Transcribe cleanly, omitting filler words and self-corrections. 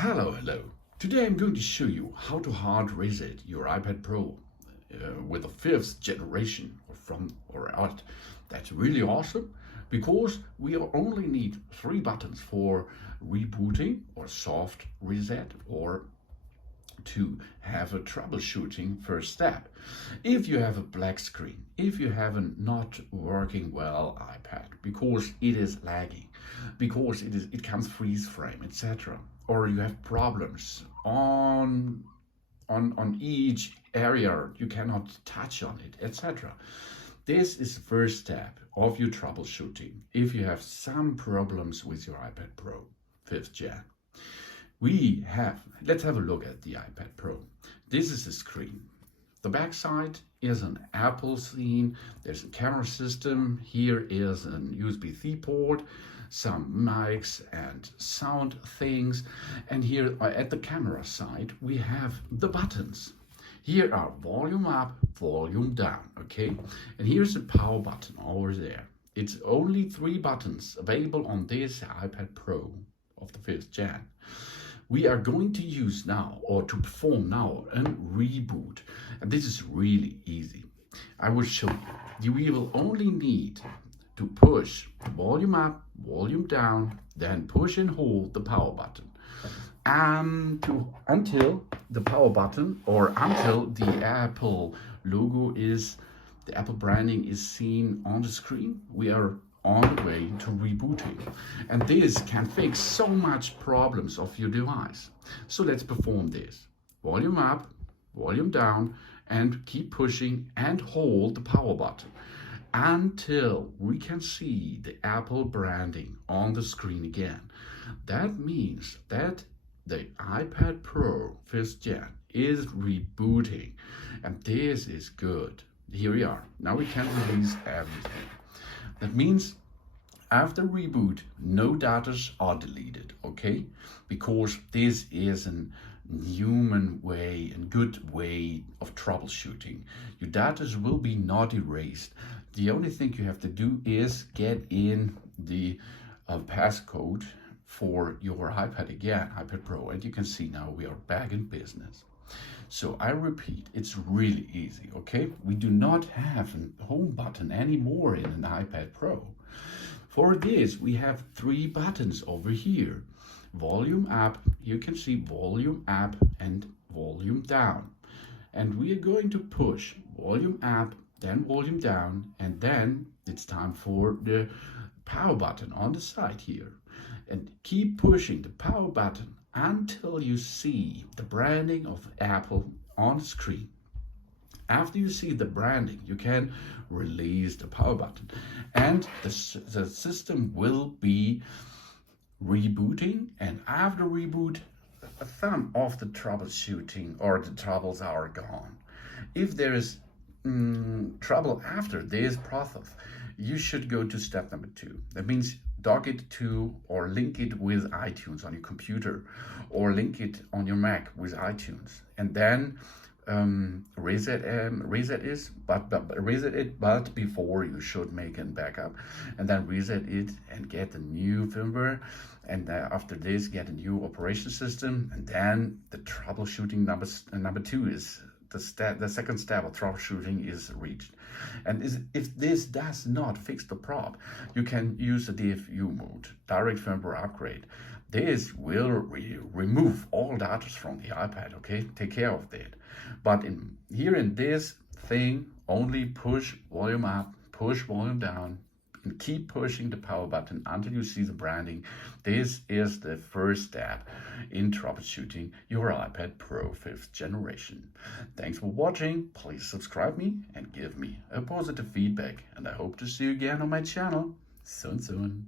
Hello. Today I'm going to show you how to hard reset your iPad Pro with the 5th generation or out. That's really awesome because we only need 3 buttons for rebooting or soft reset or to have a troubleshooting first step. If you have a black screen, if you have a not working well iPad because it is lagging, because it comes freeze frame, etc., or you have problems on each area, you cannot touch on it, etc. This is the first step of your troubleshooting if you have some problems with your iPad Pro 5th gen. Let's have a look at the iPad Pro. This is the screen. The back side is an Apple scene. There's a camera system. Here is an USB-C port, some mics and sound things. And here at the camera side, we have the buttons. Here are volume up, volume down, okay? And here's the power button over there. It's only 3 buttons available on this iPad Pro of the 5th gen. We are going to use now, or to perform now, a reboot. And this is really easy. I will show you. We will only need to push volume up, volume down, then push and hold the power button. Until the power button, or until the Apple logo the Apple branding is seen on the screen, we are on the way to rebooting, and this can fix so much problems of your device. So let's perform this. Volume up, volume down, and keep pushing and hold the power button until we can see the Apple branding on the screen again. That means that the iPad Pro 5th gen is rebooting, and this is good. Here we are. Now we can release everything. That means after reboot, no data are deleted, okay? Because this is a human way and good way of troubleshooting. Your data will be not erased. The only thing you have to do is get in the passcode for your iPad again, iPad Pro, and you can see now we are back in business. So I repeat, it's really easy, okay? We do not have a home button anymore in an iPad Pro. For this, we have 3 buttons over here. Volume up, you can see volume up and volume down. And we are going to push volume up, then volume down, and then it's time for the power button on the side here. And keep pushing the power button until you see the branding of Apple on the screen. After you see the branding, you can release the power button, and the system will be rebooting. And after reboot, some of the troubleshooting or the troubles are gone. If there is trouble after this process, you should go to step number 2. That means dock it to or link it with iTunes on your computer, or link it on your Mac with iTunes, and then reset it, but before you should make a backup, and then reset it and get a new firmware, and after this get a new operation system, and then the troubleshooting number 2 is the second step of troubleshooting is reached. And if this does not fix the problem, you can use the DFU mode, direct firmware upgrade. This will remove all data from the iPad, okay? Take care of that. But in this thing, only push volume up, push volume down, and keep pushing the power button until you see the branding. This is the first step in troubleshooting your iPad Pro 5th generation. Thanks for watching. Please subscribe me and give me a positive feedback. And I hope to see you again on my channel soon.